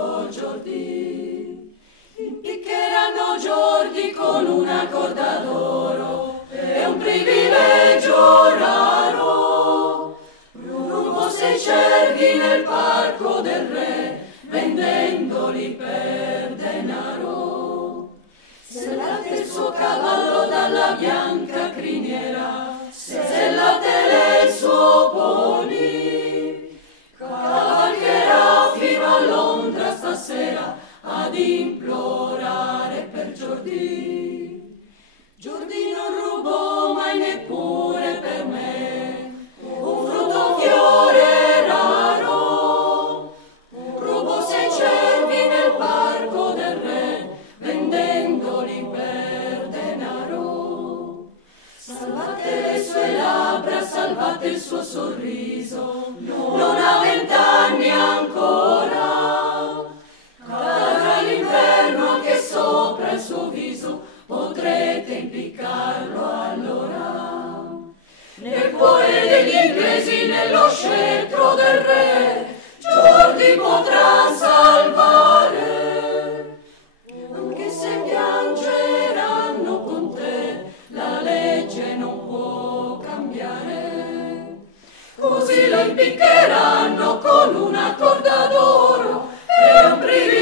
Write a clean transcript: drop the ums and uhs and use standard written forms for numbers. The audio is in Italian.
col Giordì. Impiccheranno Giordi con una corda d'oro, è un privilegio raro. Rubo 6 cervi nel parco del re, vendendoli per denaro. Sellate il suo cavallo dalla bianca criniera, sellatele il suo pony. Cavalcherà fino a Londra stasera ad implorare per Giordì. Giordì non rubò mai neppure per me un frutto, un fiore raro. Rubò 6 cervi nel parco del re, vendendoli per denaro. Salvate le sue labbra, salvate il suo sorriso, non ha 20 anni ancora. Cadrà l'inferno anche sopra il suo viso, potrete impiccarlo allora. Nel cuore degli inglesi, nello scettro del re, Giordi potrà salvare. Anche se piangeranno con te, la legge non può cambiare. Così lo impiccheranno con una corda d'oro, è un privilegio